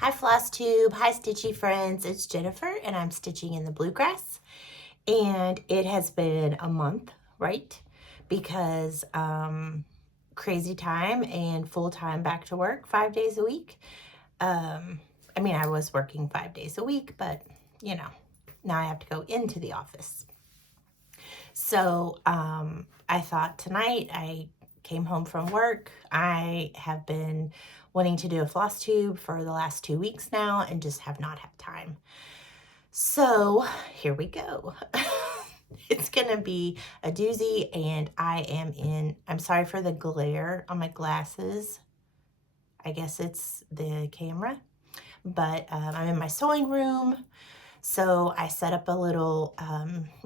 Hi FlossTube, hi Stitchy friends, it's Jennifer and I'm stitching in the bluegrass. And it has been a month, right? Because crazy time and full time back to work 5 days a week. I was working 5 days a week, but you know, now I have to go into the office. So I thought tonight, I came home from work. I have been wanting to do a floss tube for the last 2 weeks now and just have not had time. So here we go. It's gonna be a doozy and I'm sorry for the glare on my glasses. I guess it's the camera, but I'm in my sewing room. So I set up a little,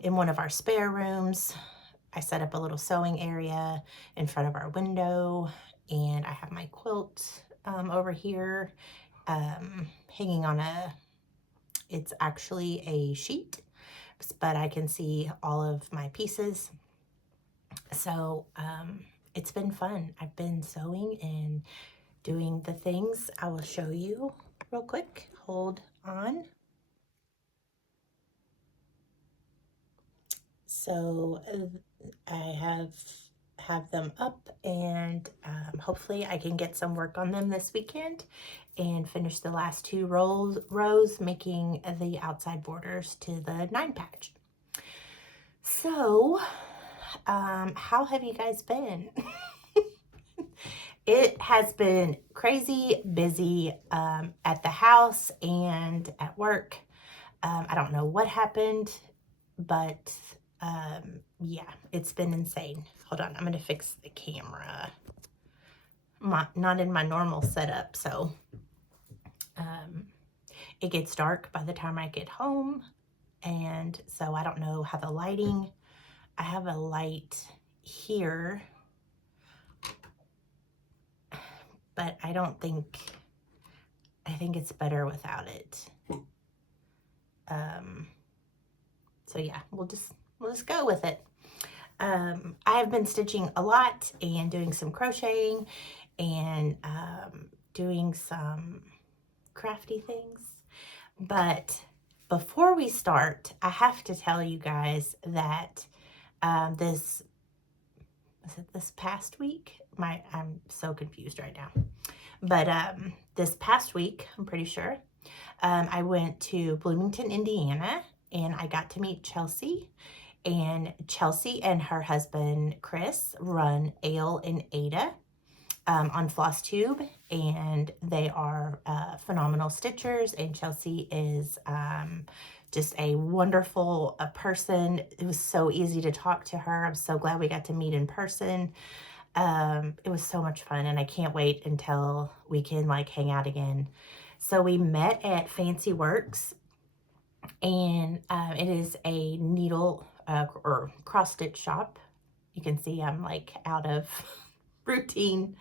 in one of our spare rooms, I set up a little sewing area in front of our window, and I have my quilt over here hanging on it's actually a sheet, but I can see all of my pieces. So it's been fun. I've been sewing and doing the things. I will show you real quick. Hold on. So I have them up, and hopefully I can get some work on them this weekend and finish the last 2 rows making the outside borders to the 9 patch. So how have you guys been? It has been crazy busy at the house and at work. I don't know what happened, but yeah, it's been insane. Hold on, I'm gonna fix the camera. Not in my normal setup, so it gets dark by the time I get home, and so I don't know how the lighting. I have a light here, but I think it's better without it. So yeah, we'll just go with it. I have been stitching a lot and doing some crocheting and doing some crafty things. But before we start, I have to tell you guys that this past week? I'm so confused right now. But this past week, I'm pretty sure, I went to Bloomington, Indiana, and I got to meet Chelsea. And Chelsea and her husband, Chris, run Ale and Ada on FlossTube, and they are phenomenal stitchers, and Chelsea is just a wonderful person. It was so easy to talk to her. I'm so glad we got to meet in person. It was so much fun, and I can't wait until we can like hang out again. So we met at Fancy Works, and it is a needle or cross stitch shop. You can see I'm like out of routine,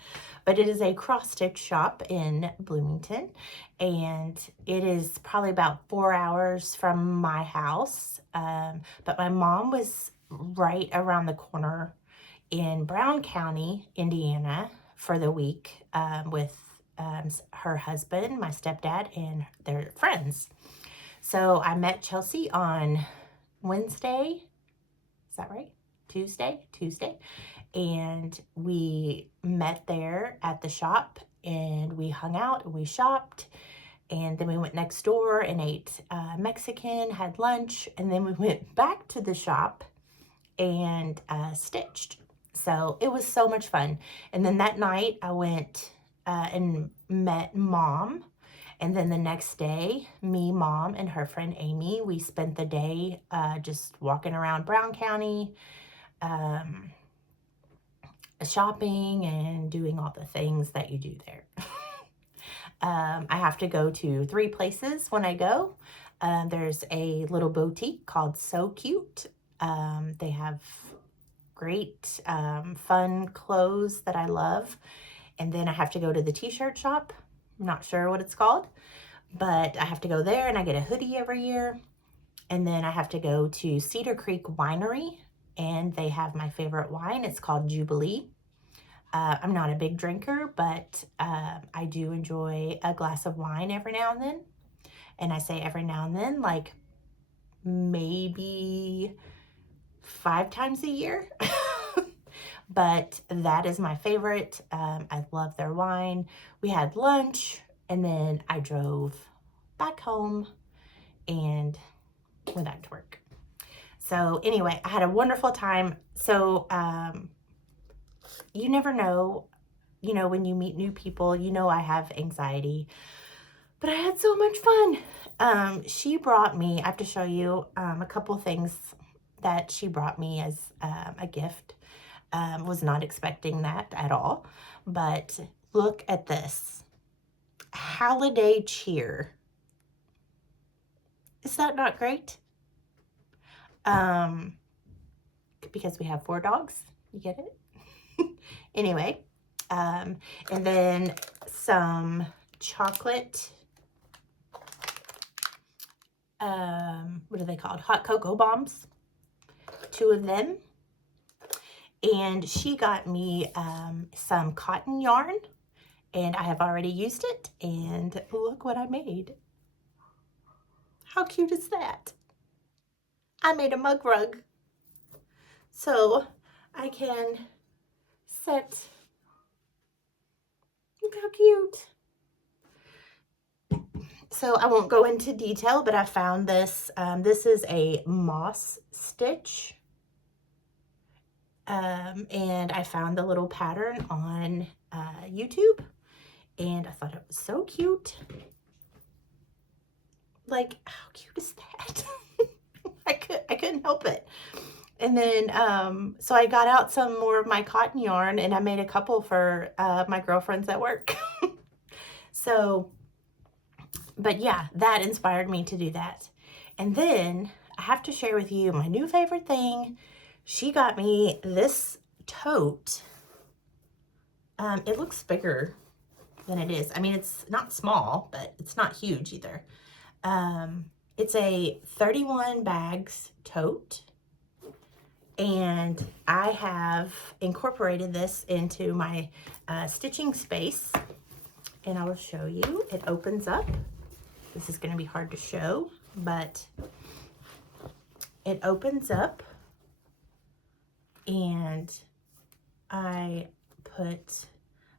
but it is a cross stitch shop in Bloomington, and it is probably about 4 hours from my house. But my mom was right around the corner in Brown County, Indiana for the week with her husband, my stepdad, and their friends. So I met Chelsea on Wednesday. Is that right? Tuesday. And we met there at the shop, and we hung out and we shopped, and then we went next door and ate Mexican, had lunch, and then we went back to the shop and stitched. So it was so much fun. And then that night I went and met Mom. And then the next day, me, Mom, and her friend Amy, we spent the day just walking around Brown County, shopping and doing all the things that you do there. I have to go to 3 places when I go. There's a little boutique called So Cute. They have great fun clothes that I love. And then I have to go to the t-shirt shop. I'm not sure what it's called, but I have to go there, and I get a hoodie every year. And then I have to go to Cedar Creek Winery, and they have my favorite wine. It's called Jubilee. I'm not a big drinker, but I do enjoy a glass of wine every now and then. And I say every now and then, like maybe 5 times a year. But that is my favorite. I love their wine. We had lunch and then I drove back home and went back to work. So anyway, I had a wonderful time. So you never know, you know, when you meet new people, you know, I have anxiety, but I had so much fun. She brought me, I have to show you a couple things that she brought me as a gift. Was not expecting that at all, but look at this. Holiday cheer. Is that not great? Because we have 4 dogs. You get it? Anyway, and then some chocolate, what are they called? Hot cocoa bombs. 2 of them. And she got me some cotton yarn, and I have already used it, and look what I made. How cute is that? I made a mug rug, so I can set, look how cute. So I won't go into detail, but I found this. This is a moss stitch. And I found the little pattern on YouTube, and I thought it was so cute. Like, how cute is that? I couldn't help it. And then, so I got out some more of my cotton yarn, and I made a couple for my girlfriends at work. So, but yeah, that inspired me to do that. And then I have to share with you my new favorite thing. She got me this tote. It looks bigger than it is. I mean, it's not small, but it's not huge either. It's a 31 bags tote, and I have incorporated this into my stitching space, and I will show you. It opens up. This is going to be hard to show, but it opens up. And I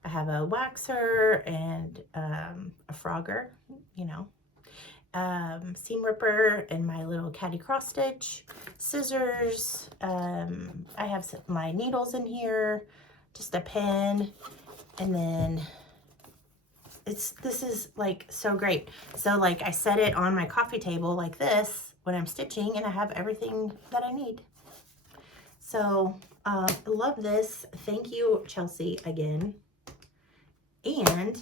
have a waxer and a frogger, you know, seam ripper, and my little caddy cross stitch, scissors. I have my needles in here, just a pen, and then this is like so great. So like I set it on my coffee table like this when I'm stitching, and I have everything that I need. So, love this. Thank you, Chelsea, again. And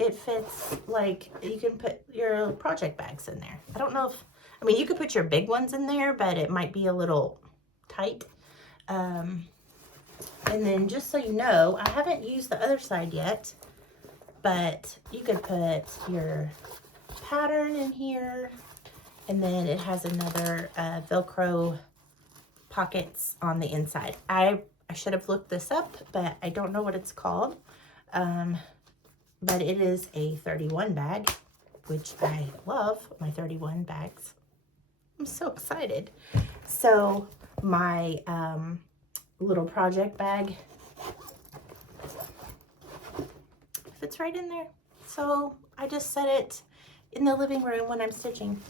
it fits, like, you can put your project bags in there. I don't know if, I mean, you could put your big ones in there, but it might be a little tight. And then just so you know, I haven't used the other side yet, but you could put your pattern in here. And then it has another Velcro pockets on the inside. I should have looked this up, but I don't know what it's called. But it is a 31 bag, which I love my 31 bags. I'm so excited. So my little project bag fits right in there. So I just set it in the living room when I'm stitching.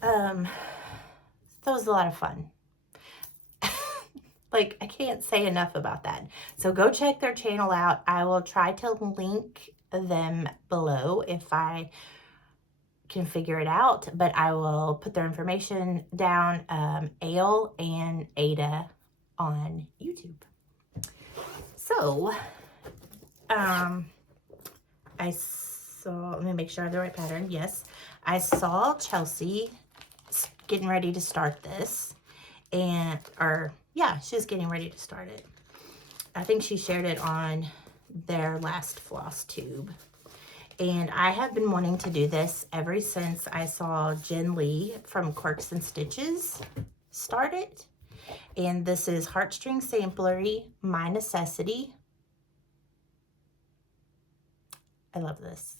That was a lot of fun. Like, I can't say enough about that. So go check their channel out. I will try to link them below if I can figure it out, but I will put their information down, Ale and Ada on YouTube. So, I saw, let me make sure I have the right pattern. Yes, I saw Chelsea getting ready to start this, and, yeah, she's getting ready to start it. I think she shared it on their last FlossTube. And I have been wanting to do this ever since I saw Jen Lee from Quirks and Stitches start it. And this is Heartstring Samplery, My Necessity. I love this.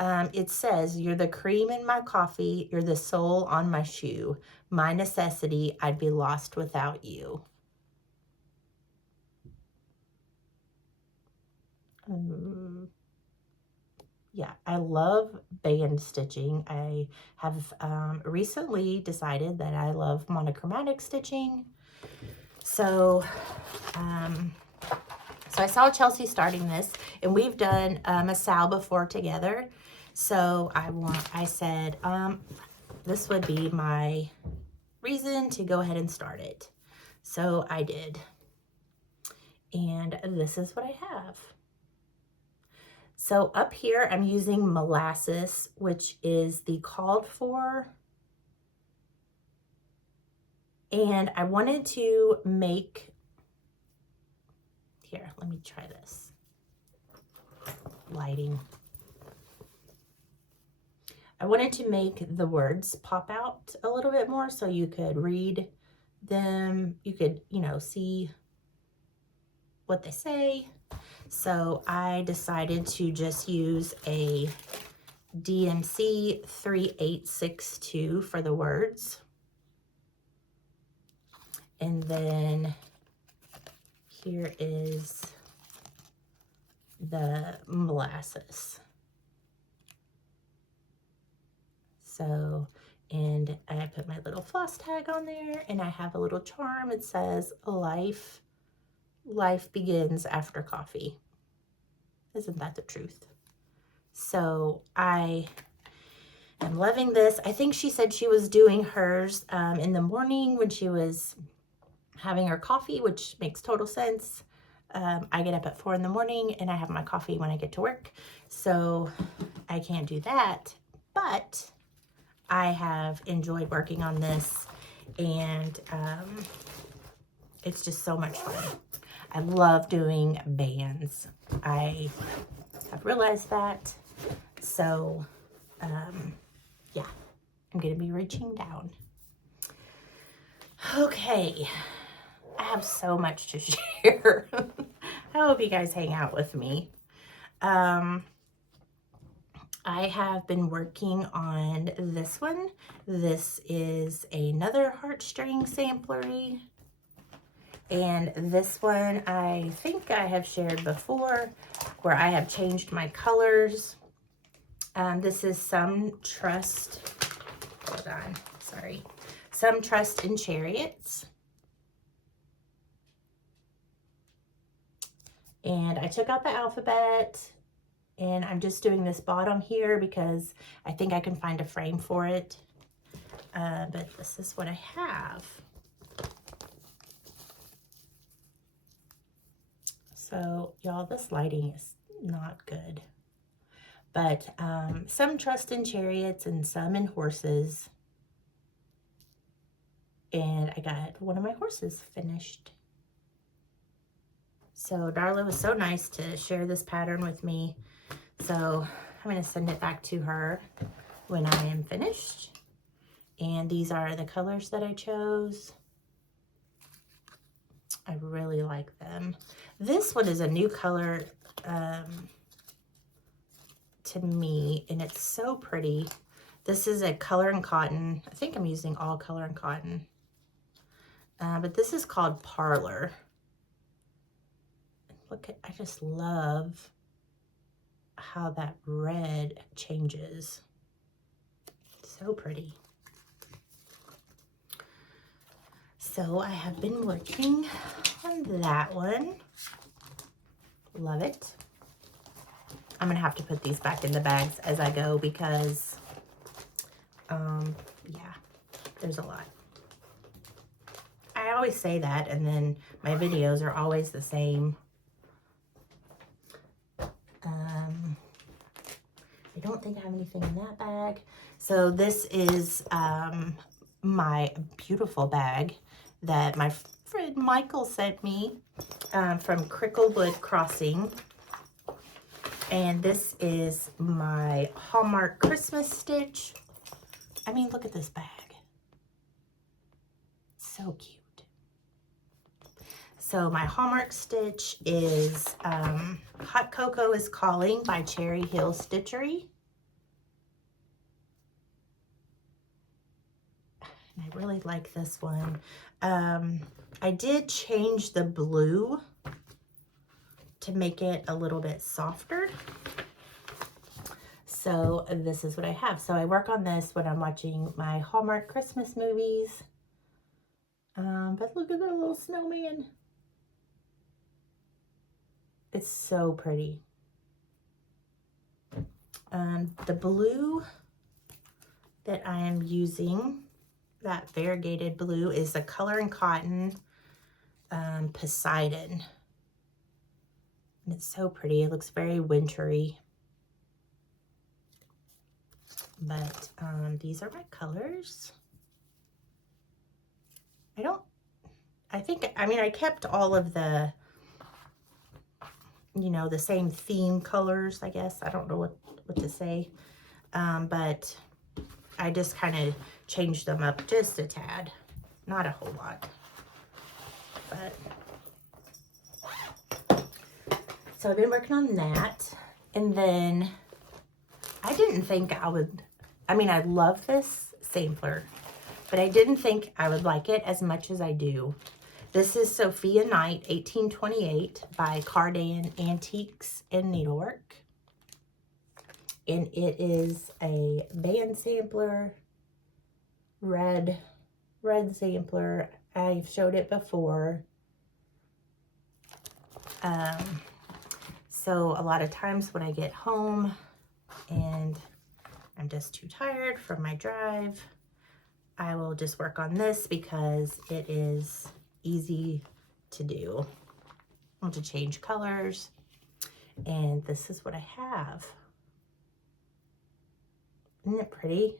It says, you're the cream in my coffee, you're the sole on my shoe. My necessity, I'd be lost without you. Yeah, I love band stitching. I have recently decided that I love monochromatic stitching. So I saw Chelsea starting this, and we've done a Sal before together. So I said, this would be my reason to go ahead and start it. So I did. And this is what I have. So up here, I'm using Molasses, which is the called for. And I wanted to make, here, let me try this. Lighting. I wanted to make the words pop out a little bit more so you could read them. You could, you know, see what they say. So I decided to just use a DMC 3862 for the words. And then here is the Molasses. So, and I put my little floss tag on there, and I have a little charm. It says, life begins after coffee. Isn't that the truth? So I am loving this. I think she said she was doing hers in the morning when she was having her coffee, which makes total sense. I get up at 4 in the morning and I have my coffee when I get to work. So I can't do that, but I have enjoyed working on this, and it's just so much fun. I love doing bands. I have realized that. So, yeah, I'm going to be reaching down. Okay, I have so much to share. I hope you guys hang out with me. I have been working on this one. This is another heartstring samplery. And this one I think I have shared before, where I have changed my colors. This is Some Trust, hold on, sorry. Some Trust in Chariots. And I took out the alphabet, and I'm just doing this bottom here because I think I can find a frame for it. But this is what I have. So y'all, this lighting is not good. But some trust in chariots and some in horses. And I got one of my horses finished. So Darla was so nice to share this pattern with me. So I'm going to send it back to her when I am finished. And these are the colors that I chose. I really like them. This one is a new color to me, and it's so pretty. This is a Color and Cotton. I think I'm using all Color and Cotton. But this is called Parlor. Look at, I just love how that red changes. So pretty. So I have been working on that one. Love it. I'm gonna have to put these back in the bags as I go because, yeah, there's a lot. I always say that, and then my videos are always the same. I don't think I have anything in that bag. So this is my beautiful bag that my friend Michael sent me from Cricklewood Crossing. And this is my Hallmark Christmas stitch. I mean, look at this bag. So cute. So my Hallmark stitch is Hot Cocoa is Calling by Cherry Hill Stitchery. And I really like this one. I did change the blue to make it a little bit softer. So this is what I have. So I work on this when I'm watching my Hallmark Christmas movies. But look at that little snowman. It's so pretty. The blue that I am using, that variegated blue, is the Color and Cotton Poseidon. And it's so pretty. It looks very wintry. But these are my colors. I kept all of the, you know, the same theme colors, I guess. I don't know what to say. But I just kind of changed them up just a tad. Not a whole lot. But so I've been working on that. And then I didn't think I would, I love this sampler, but I didn't think I would like it as much as I do. This is Sophia Knight, 1828 by Cardan Antiques and Needlework. And it is a band sampler, red sampler. I've showed it before. So a lot of times when I get home and I'm just too tired from my drive, I will just work on this because it is easy to do. I want to change colors, and this is what I have. Isn't it pretty?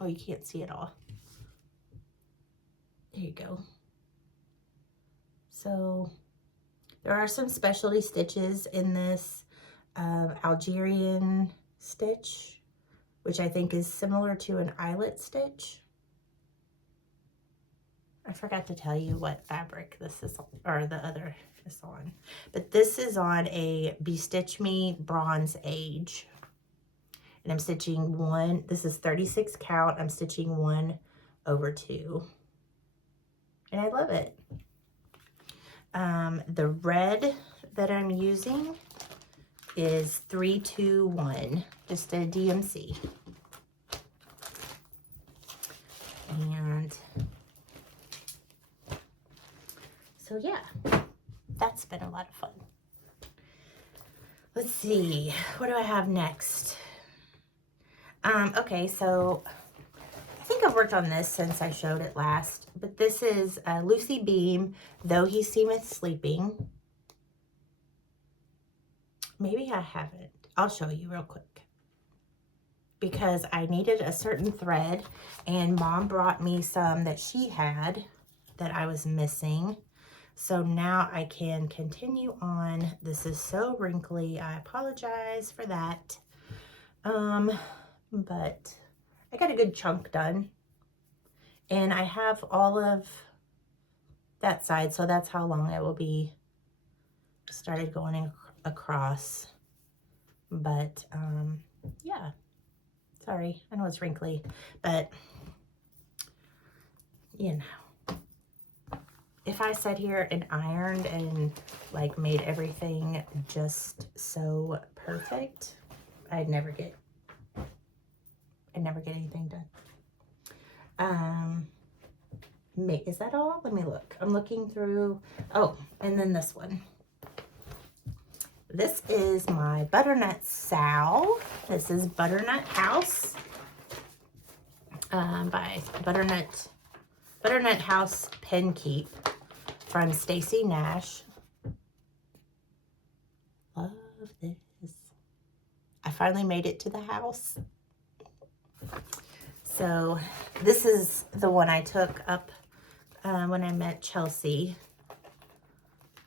Oh, you can't see it all. There you go. So there are some specialty stitches in this Algerian stitch, which I think is similar to an eyelet stitch. I forgot to tell you what fabric this is, or the other is on. But this is on a Bestitch Me Bronze Age. And I'm stitching one, this is 36 count, I'm stitching 1 over 2. And I love it. The red that I'm using is 321, just a DMC. And so yeah, that's been a lot of fun. Let's see, what do I have next? Okay, so I think I've worked on this since I showed it last, but this is Lucy Beam, Though He Seemeth Sleeping. Maybe I haven't. I'll show you real quick. Because I needed a certain thread, and Mom brought me some that she had that I was missing. So now I can continue on. This is so wrinkly. I apologize for that. But I got a good chunk done. And I have all of that side, so that's how long it will be started going across. But yeah, sorry, I know it's wrinkly, but you know, if I sat here and ironed and like made everything just so perfect, I'd never get anything done. Is that all? Let me look. I'm looking through. Oh, and then this one. This is my Butternut Sow. This is Butternut House by Butternut House Pen Keep from Stacy Nash. Love this. I finally made it to the house. So this is the one I took up when I met Chelsea.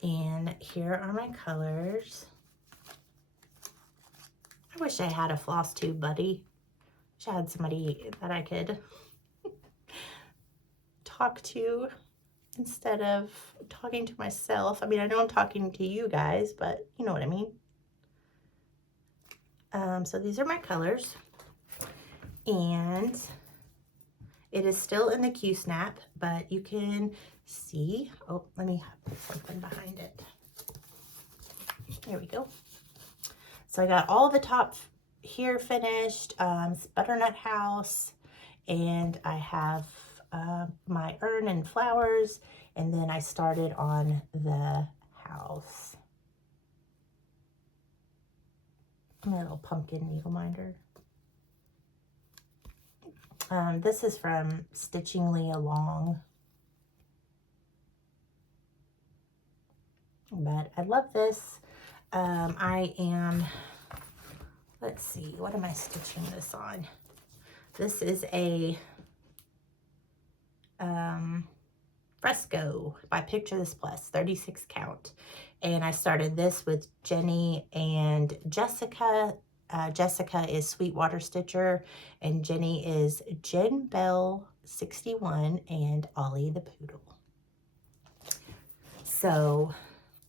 And here are my colors. I wish I had a FlossTube buddy. I wish I had somebody that I could talk to instead of talking to myself. I mean, I know I'm talking to you guys, but you know what I mean. So these are my colors, and it is still in the Q-snap, but you can see, oh, let me put something behind it. There we go. So I got all the top here finished, butternut house, and I have my urn and flowers, and then I started on the house. My little pumpkin needle minder. This is from Stitchingly Along. But I love this. I am, let's see, what am I stitching this on? This is a fresco by Picture This Plus, 36 count. And I started this with Jenny and Jessica. Jessica is Sweetwater Stitcher, and Jenny is Jen Bell 61 and Ollie the Poodle. So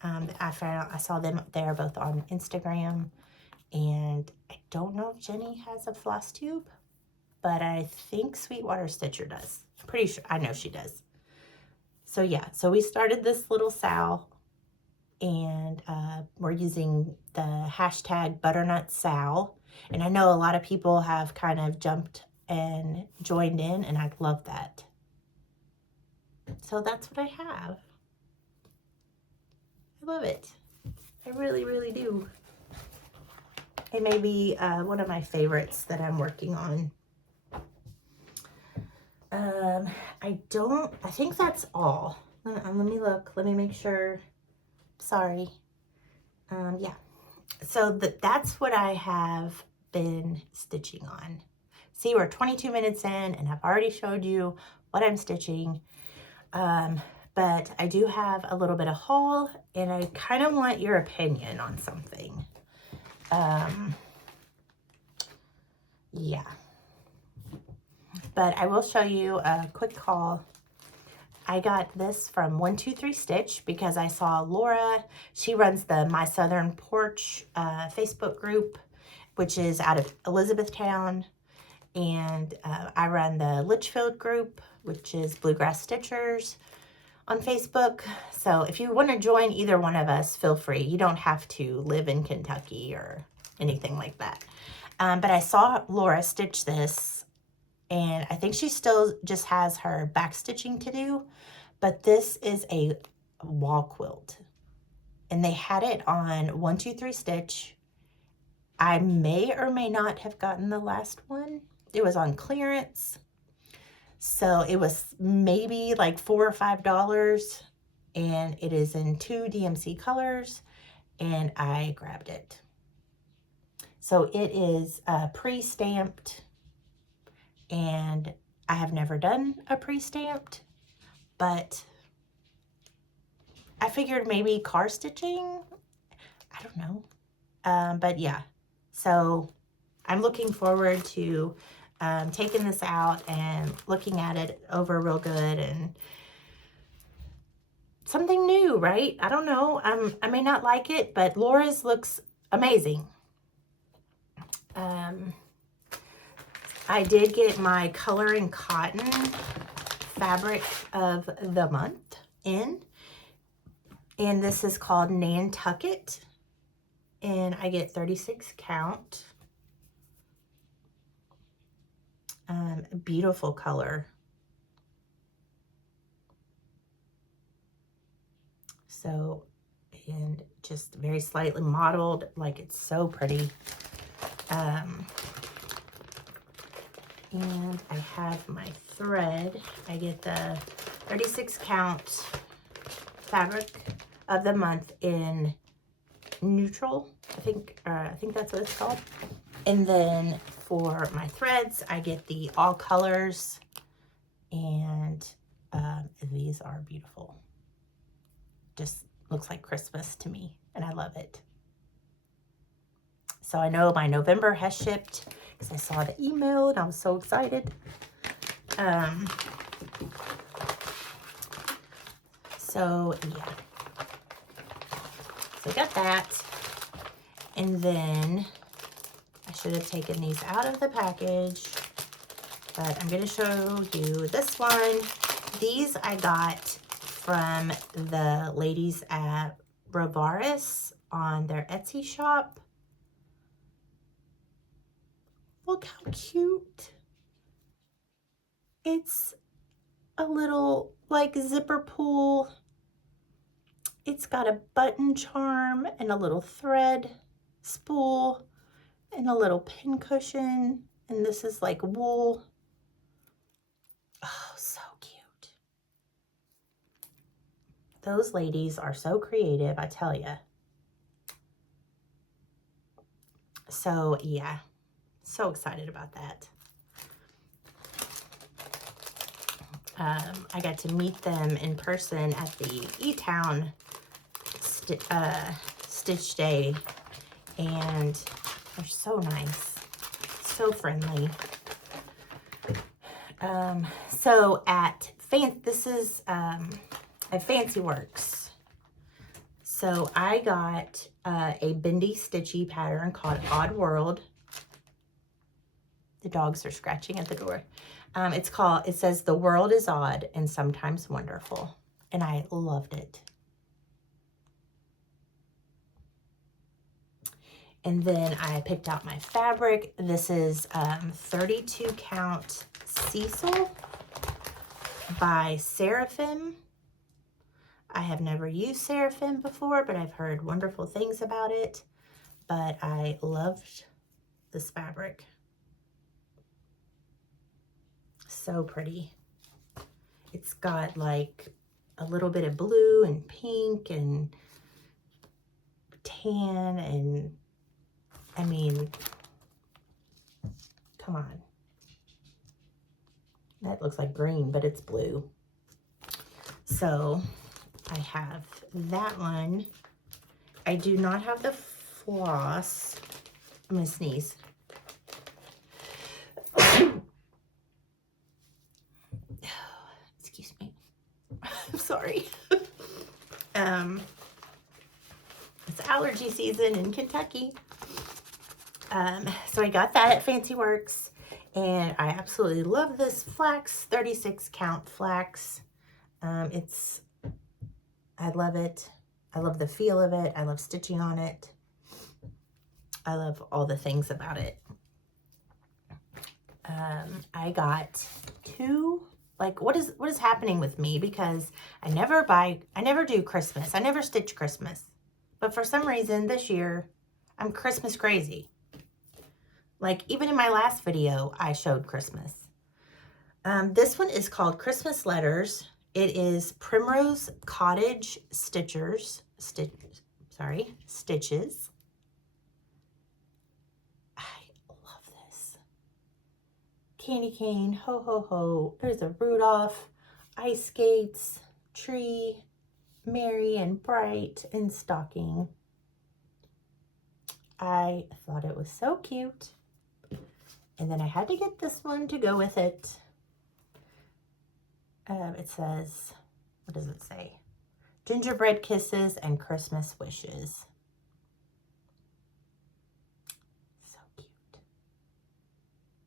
I saw them there both on Instagram, and I don't know if Jenny has a FlossTube, but I think Sweetwater Stitcher does. I'm pretty sure, I know she does. So yeah, so we started this little Sal, and we're using the hashtag butternut Sal. And I know a lot of people have kind of jumped and joined in, and I love that. So that's what I have. I love it. I really, really do. It may be one of my favorites that I'm working on. I think that's all. Let me look. Let me make sure. Sorry. Yeah. So that's what I have been stitching on. See, we're 22 minutes in, and I've already showed you what I'm stitching. But I do have a little bit of haul, and I kind of want your opinion on something. Yeah. But I will show you a quick haul. I got this from 123 Stitch because I saw Laura. She runs the My Southern Porch Facebook group, which is out of Elizabethtown. And I run the Litchfield group, which is Bluegrass Stitchers on Facebook. So if you want to join either one of us, feel free. You don't have to live in Kentucky or anything like that. But I saw Laura stitch this, and I think she still just has her back stitching to do, but this is a wall quilt, and they had it on 123 Stitch. I may or may not have gotten the last one. It was on clearance, so it was maybe like $4 or $5, and it is in 2 DMC colors, and I grabbed it. So it is pre-stamped, and I have never done a pre-stamped, but I figured maybe car stitching, I don't know. But yeah, so I'm looking forward to taking this out and looking at it over real good, and something new, right? I don't know. I may not like it, but Laura's looks amazing. I did get my Coloring Cotton fabric of the month in, and this is called Nantucket, and I get 36 count. Beautiful color. So, and just very slightly mottled, like it's so pretty. And I have my thread. I get the 36 count fabric of the month in neutral. I think that's what it's called. And then for my threads, I get the all colors, and these are beautiful. Just looks like Christmas to me, and I love it. So I know my November has shipped because I saw the email and I was so excited. So yeah, so I got that. And then I should have taken these out of the package, but I'm going to show you this one. These I got from the ladies at Bravaris on their Etsy shop. Look how cute. It's a little like zipper pull. It's got a button charm and a little thread spool and a little pin cushion. And this is like wool. Oh, so cute. Those ladies are so creative, I tell you. So yeah, so excited about that. I got to meet them in person at the E-Town Stitch Day, and they're so nice, so friendly. So at this is at Fancy Works. So I got a bendy stitchy pattern called Odd World. The dogs are scratching at the door. It says the world is odd and sometimes wonderful. And I loved it. And then I picked out my fabric. This is 32 count Cecil by Seraphim. I have never used Seraphim before, but I've heard wonderful things about it. But I loved this fabric. So pretty. It's got like a little bit of blue and pink and tan, and I mean, come on. That looks like green, but it's blue. So I have that one. I do not have the floss. I'm gonna sneeze. Excuse me. I'm sorry. It's allergy season in Kentucky. So I got that at Fancy Works, and I absolutely love this flax, 36 count flax. I love it. I love the feel of it. I love stitching on it. I love all the things about it. I got two, like, what is happening with me? Because I never do Christmas. I never stitch Christmas. But for some reason this year, I'm Christmas crazy. Like, even in my last video, I showed Christmas. This one is called Christmas Letters. It is Primrose Cottage Stitches. I love this. Candy cane, ho, ho, ho. There's a Rudolph, ice skates, tree, merry and bright, and stocking. I thought it was so cute. And then I had to get this one to go with it. It says, what does it say? Gingerbread Kisses and Christmas Wishes. So cute.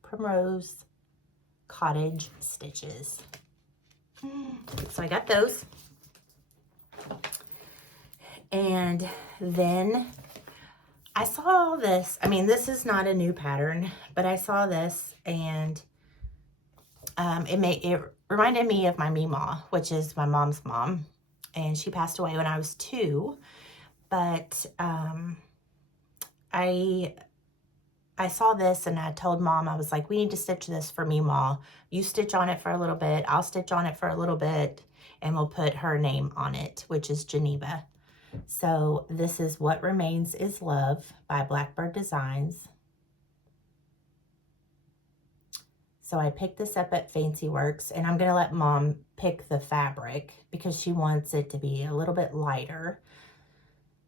Primrose Cottage Stitches. So I got those. And then I saw this. I mean, this is not a new pattern, but I saw this, and it reminded me of my Meemaw, which is my mom's mom, and she passed away when I was 2. But I saw this, and I told Mom, I was like, we need to stitch this for Meemaw. You stitch on it for a little bit, I'll stitch on it for a little bit, and we'll put her name on it, which is Geneva. So this is What Remains Is Love by Blackbird Designs. So I picked this up at Fancy Works, and I'm going to let Mom pick the fabric because she wants it to be a little bit lighter.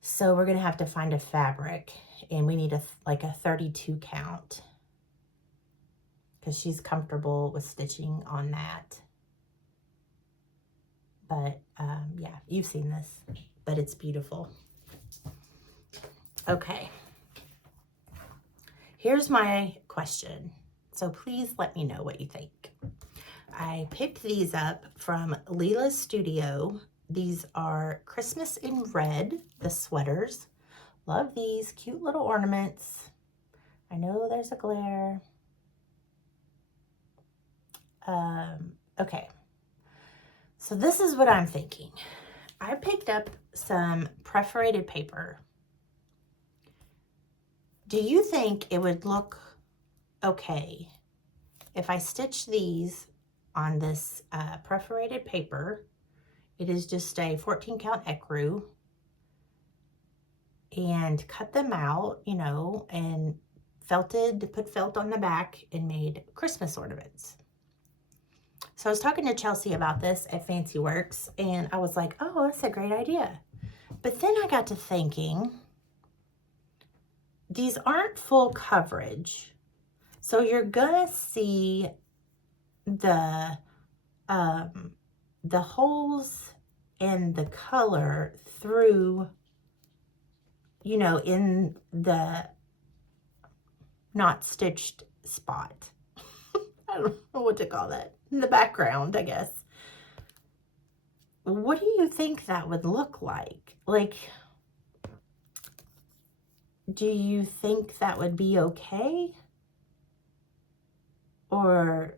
So we're going to have to find a fabric, and we need like a 32 count because she's comfortable with stitching on that. But yeah, you've seen this, but it's beautiful. Okay. Here's my question. So please let me know what you think. I picked these up from Leela's Studio. These are Christmas in Red, the sweaters. Love these cute little ornaments. I know there's a glare. Okay. So this is what I'm thinking. I picked up some perforated paper. Do you think it would look okay if I stitch these on this perforated paper? It is just a 14 count ecru, and cut them out, you know, and put felt on the back and made Christmas ornaments. So I was talking to Chelsea about this at Fancy Works, and I was like, oh, that's a great idea. But then I got to thinking, these aren't full coverage. So you're gonna see the holes and the color through, you know, in the not stitched spot. I don't know what to call that. In the background, I guess. What do you think that would look like? Like, do you think that would be okay? Or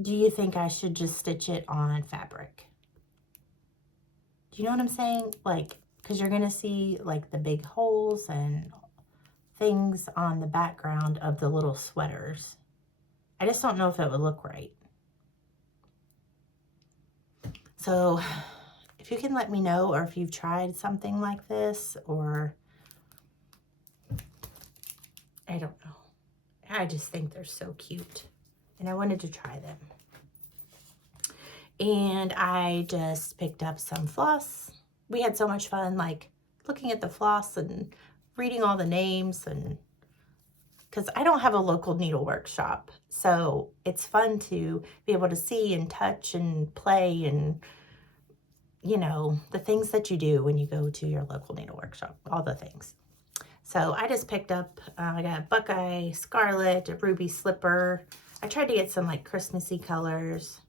do you think I should just stitch it on fabric? Do you know what I'm saying? Like, because you're going to see like the big holes and things on the background of the little sweaters. I just don't know if it would look right. So if you can let me know, or if you've tried something like this, or I don't know. I just think they're so cute, and I wanted to try them. And I just picked up some floss. We had so much fun, like looking at the floss and reading all the names, and because I don't have a local needlework shop, so it's fun to be able to see and touch and play and, you know, the things that you do when you go to your local needlework shop, all the things. So I just picked up, I got Buckeye Scarlet, a ruby slipper. I tried to get some like Christmassy colors.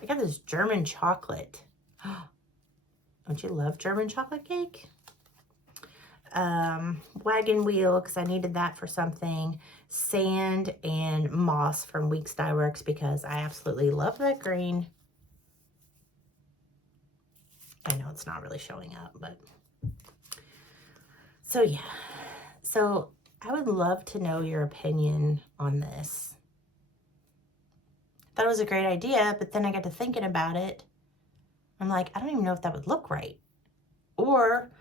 I got this German chocolate. Don't you love German chocolate cake? Wagon wheel, because I needed that for something. Sand and moss from Weeks Dye Works, because I absolutely love that green. I know it's not really showing up, but so yeah. So I would love to know your opinion on this. Thought it was a great idea, but then I got to thinking about it. I'm like, I don't even know if that would look right. Or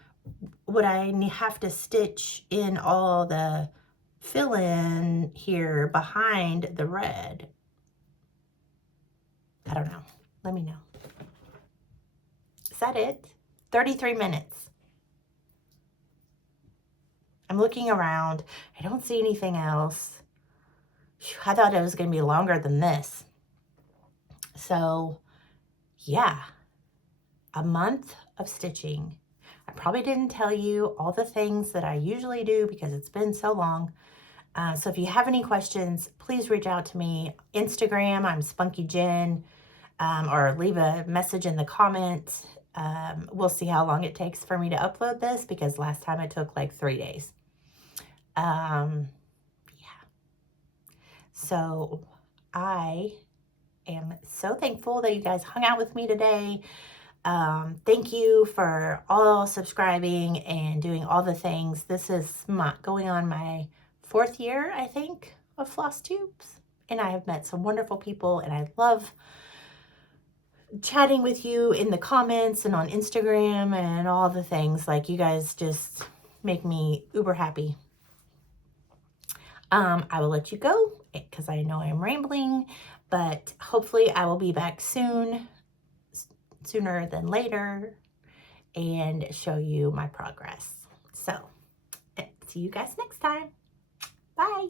would I have to stitch in all the fill-in here behind the red? I don't know. Let me know. Is that it? 33 minutes. I'm looking around. I don't see anything else. I thought it was going to be longer than this. So, yeah. A month of stitching. I probably didn't tell you all the things that I usually do because it's been so long. So if you have any questions, please reach out to me. Instagram, I'm Spunky Jen, or leave a message in the comments. We'll see how long it takes for me to upload this, because last time it took like 3 days. Yeah. So I am so thankful that you guys hung out with me today. Thank you for all subscribing and doing all the things. This is going on my 4th year, I think, of FlossTubes, and I have met some wonderful people, and I love chatting with you in the comments and on Instagram and all the things. Like, you guys just make me uber happy. I will let you go because I know I'm rambling, but hopefully I will be back soon, sooner than later, and show you my progress. So, see you guys next time. Bye.